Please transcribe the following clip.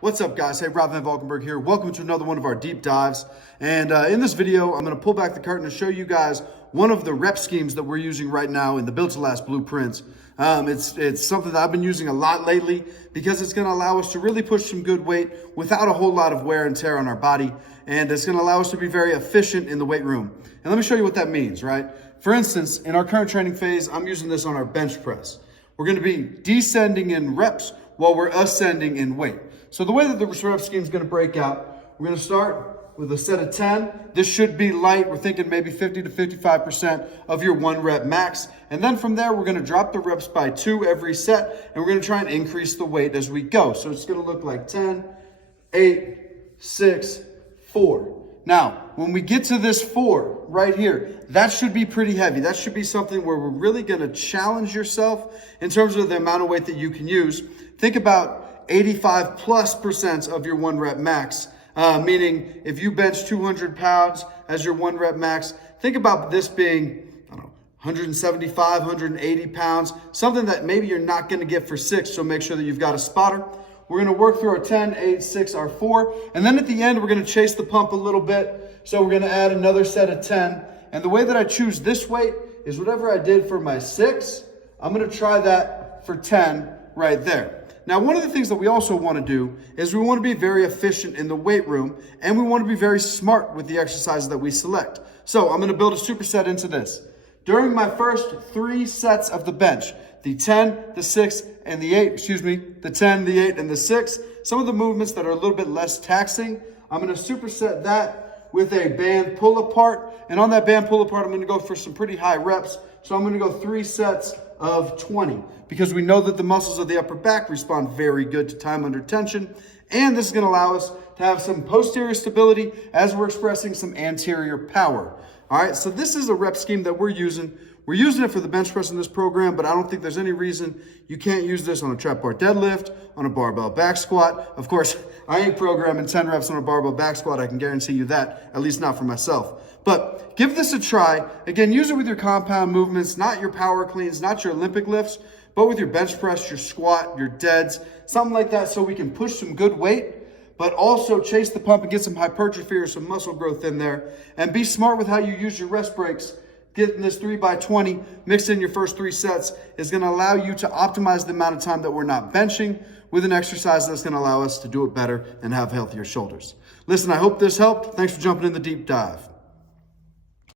What's up, guys? Hey, Rob Van Valkenburg here. Welcome to another one of our deep dives. And in this video, I'm going to pull back the curtain and show you guys one of the rep schemes that we're using right now in the Built to Last blueprints. It's something that I've been using a lot lately because it's going to allow us to really push some good weight without a whole lot of wear and tear on our body. And it's going to allow us to be very efficient in the weight room. And let me show you what that means, right? For instance, in our current training phase, I'm using this on our bench press. We're going to be descending in reps while we're ascending in weight. So the way that the rep scheme is going to break out, we're going to start with a set of 10. This should be light. We're thinking maybe 50 to 55% of your 1 rep max. And then from there, we're going to drop the reps by 2 every set, and we're going to try and increase the weight as we go. So it's going to look like 10, 8, 6, 4. Now, when we get to this 4 right here, that should be pretty heavy. That should be something where we're really going to challenge yourself in terms of the amount of weight that you can use. Think about 85+% of your 1 rep max, meaning if you bench 200 pounds as your 1 rep max, think about this being, 175, 180 pounds, something that maybe you're not going to get for 6, so make sure that you've got a spotter. We're going to work through our 10, 8, 6, our 4, and then at the end, we're going to chase the pump a little bit, so we're going to add another set of 10, and the way that I choose this weight is whatever I did for my 6, I'm going to try that for 10 right there. Now, one of the things that we also want to do is we want to be very efficient in the weight room, and we want to be very smart with the exercises that we select. So I'm going to build a superset into this. During my first 3 sets of the bench, the 10, the 6, and the 8, the 10, the 8, and the 6, some of the movements that are a little bit less taxing, I'm going to superset that with a band pull apart. And on that band pull apart, I'm going to go for some pretty high reps. So I'm going to go 3 sets of 20 because we know that the muscles of the upper back respond very good to time under tension. And this is going to allow us to have some posterior stability as we're expressing some anterior power. All right, so this is a rep scheme that we're using. We're using it for the bench press in this program, but I don't think there's any reason you can't use this on a trap bar deadlift, on a barbell back squat. Of course, I ain't programming 10 reps on a barbell back squat. I can guarantee you that, at least not for myself. But give this a try. Again, use it with your compound movements, not your power cleans, not your Olympic lifts, but with your bench press, your squat, your deads, something like that, so we can push some good weight, but also chase the pump and get some hypertrophy or some muscle growth in there. And be smart with how you use your rest breaks. Getting this 3x20 mixed in your first 3 sets is going to allow you to optimize the amount of time that we're not benching with an exercise that's going to allow us to do it better and have healthier shoulders. Listen, I hope this helped. Thanks for jumping in the deep dive.